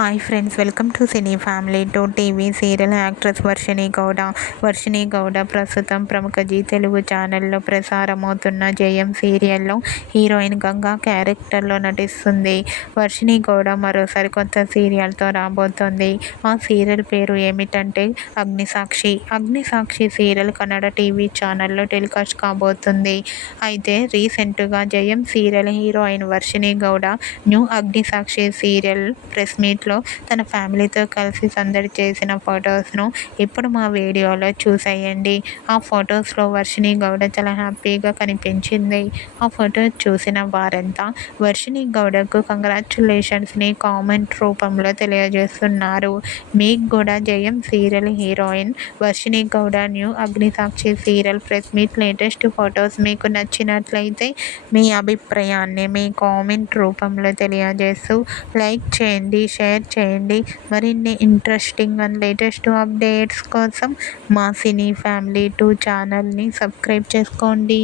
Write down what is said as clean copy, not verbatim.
Hi friends, welcome to cine family to TV. Serial actress Varshini Gowda ప్రస్తుతం ప్రముఖ G Telugu ఛానల్లో ప్రసారమవుతున్న జయం సీరియల్లో హీరోయిన్ గంగా క్యారెక్టర్లో నటిస్తుంది. వర్షిణి గౌడ మరో సరికొత్త సీరియల్తో రాబోతోంది. ఆ సీరియల్ పేరు ఏమిటంటే అగ్నిసాక్షి సీరియల్ కన్నడ టీవీ ఛానల్లో టెలికాస్ట్ కాబోతుంది. అయితే రీసెంట్గా Jayam serial heroine Varshini Gowda new Agnisakshi serial press మీట్లో తన ఫ్యామిలీతో కలిసి సందడి చేసిన ఫొటోస్ను ఇప్పుడు మా వీడియోలో చూసేయండి. ఆ ఫొటోస్లో వర్షిణి గౌడ చాలా హ్యాపీగా కనిపించింది. ఆ ఫొటో చూసిన వారంతా వర్షిణి గౌడకు కంగ్రాచ్యులేషన్స్ని కామెంట్ రూపంలో తెలియజేస్తున్నారు. మీకు కూడా Jayam serial heroine Varshini Gowda new Agnisakshi serial press meet latest photos మీకు నచ్చినట్లయితే మీ అభిప్రాయాన్ని మీ కామెంట్ రూపంలో తెలియజేస్తూ లైక్ చేయండి, షేర్ చేయండి. మరిన్ని ఇంట్రెస్టింగ్ అండ్ లేటెస్ట్ అప్డేట్స్ కోసం మా సినీ ఫ్యామిలీ 2 ఛానల్ని సబ్స్క్రైబ్ చేసుకోండి.